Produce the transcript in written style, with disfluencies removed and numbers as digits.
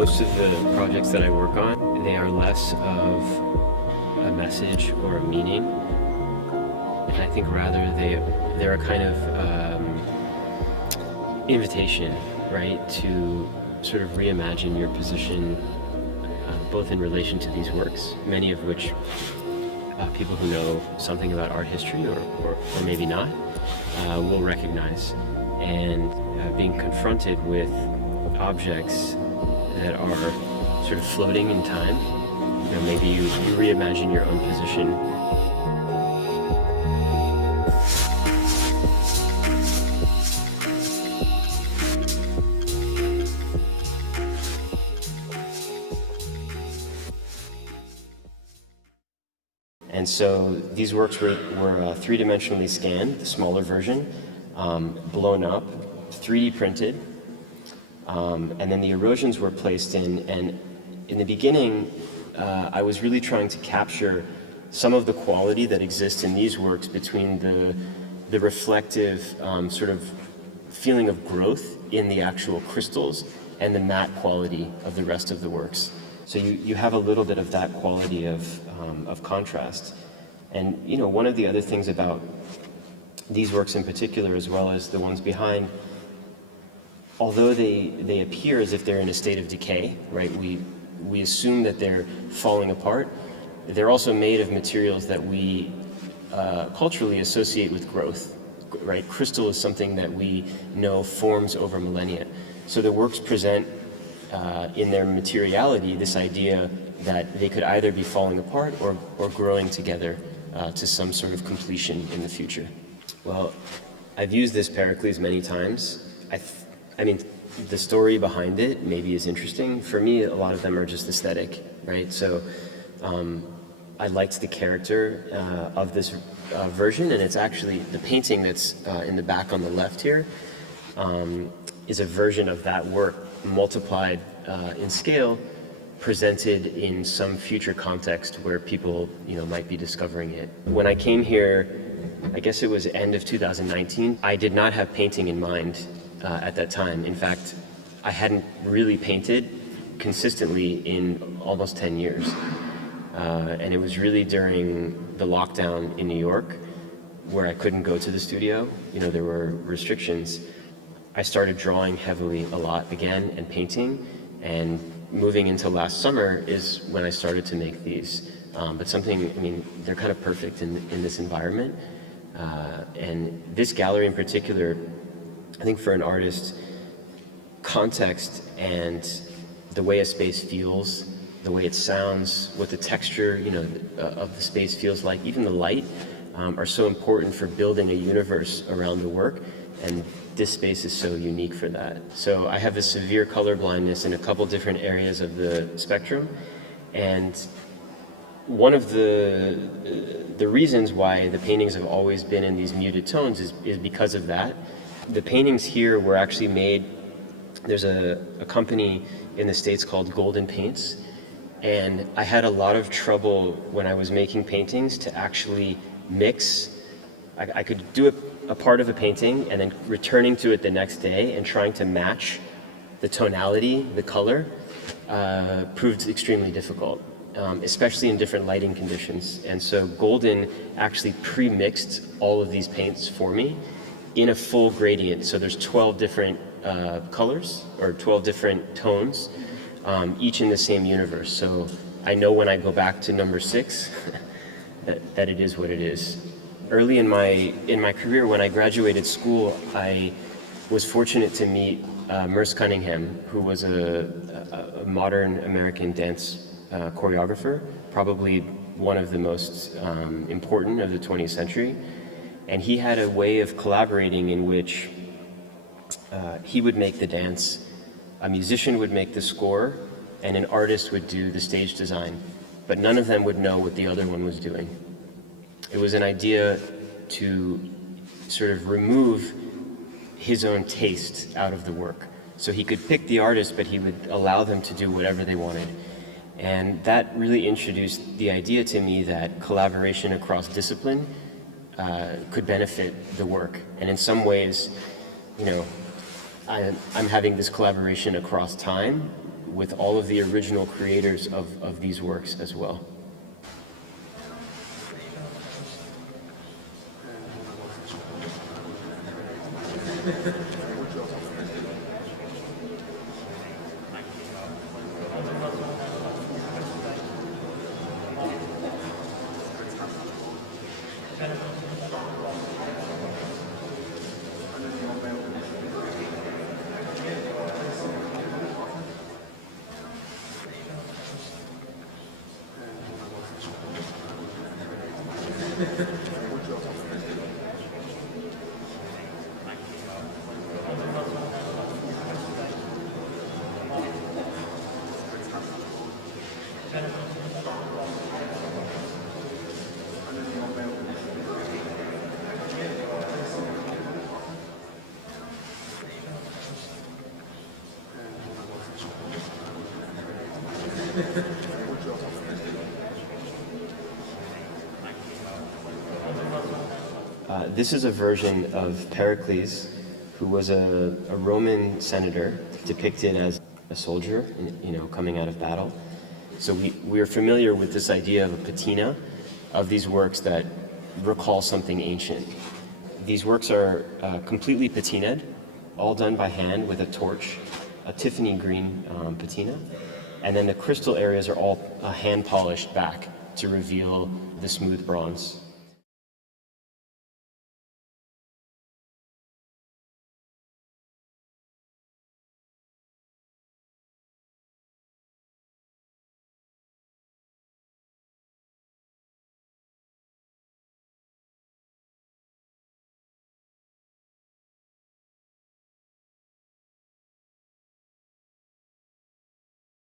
Most of the projects that I work on, they are less of a message or a meaning, and I think rather they're a kind of invitation, right, to sort of reimagine your position, both in relation to these works, many of which people who know something about art history or maybe not will recognize, and being confronted with objects that are sort of floating in time. You know, maybe you reimagine your own position. And so these works were three-dimensionally scanned, the smaller version, blown up, 3D printed, and then the erosions were placed in. And in the beginning, I was really trying to capture some of the quality that exists in these works between the reflective sort of feeling of growth in the actual crystals and the matte quality of the rest of the works. So you have a little bit of that quality of contrast. And you know, one of the other things about these works in particular, as well as the ones behind, although they appear as if they're in a state of decay, right? We assume that they're falling apart. They're also made of materials that we culturally associate with growth, right? Crystal is something that we know forms over millennia. So the works present in their materiality this idea that they could either be falling apart or growing together to some sort of completion in the future. Well, I've used this Pericles many times. I mean, the story behind it maybe is interesting. For me, a lot of them are just aesthetic, right? So I liked the character of this version, and it's actually the painting that's in the back on the left here is a version of that work multiplied in scale, presented in some future context where people, you know, might be discovering it. When I came here, I guess it was end of 2019, I did not have painting in mind at that time. In fact, I hadn't really painted consistently in almost 10 years. And it was really during the lockdown in New York where I couldn't go to the studio. You know, there were restrictions. I started drawing heavily a lot again and painting, and moving into last summer is when I started to make these. But something, I mean, they're kind of perfect in this environment. And this gallery in particular, I think for an artist, context and the way a space feels, the way it sounds, what the texture, you know, of the space feels like, even the light, are so important for building a universe around the work. And this space is so unique for that. So I have a severe color blindness in a couple different areas of the spectrum, and one of the reasons why the paintings have always been in these muted tones is because of that. The paintings here were actually made, there's a company in the States called Golden Paints, and I had a lot of trouble when I was making paintings to actually mix. I could do a part of a painting and then returning to it the next day and trying to match the tonality, the color, proved extremely difficult, especially in different lighting conditions. And so Golden actually pre-mixed all of these paints for me in a full gradient. So there's 12 different colors, or 12 different tones, each in the same universe. So I know when I go back to number 6 that it is what it is. Early in my career, when I graduated school, I was fortunate to meet Merce Cunningham, who was a modern American dance choreographer, probably one of the most important of the 20th century. And he had a way of collaborating in which he would make the dance, a musician would make the score, and an artist would do the stage design. But none of them would know what the other one was doing. It was an idea to sort of remove his own taste out of the work. So he could pick the artist, but he would allow them to do whatever they wanted. And that really introduced the idea to me that collaboration across discipline could benefit the work. And in some ways, you know, I'm having this collaboration across time with all of the original creators of these works as well. This is a version of Pericles, who was a Roman senator depicted as a soldier, coming out of battle. So we are familiar with this idea of a patina of these works that recall something ancient. These works are completely patinaed, all done by hand with a torch, a Tiffany green patina, and then the crystal areas are all hand polished back to reveal the smooth bronze.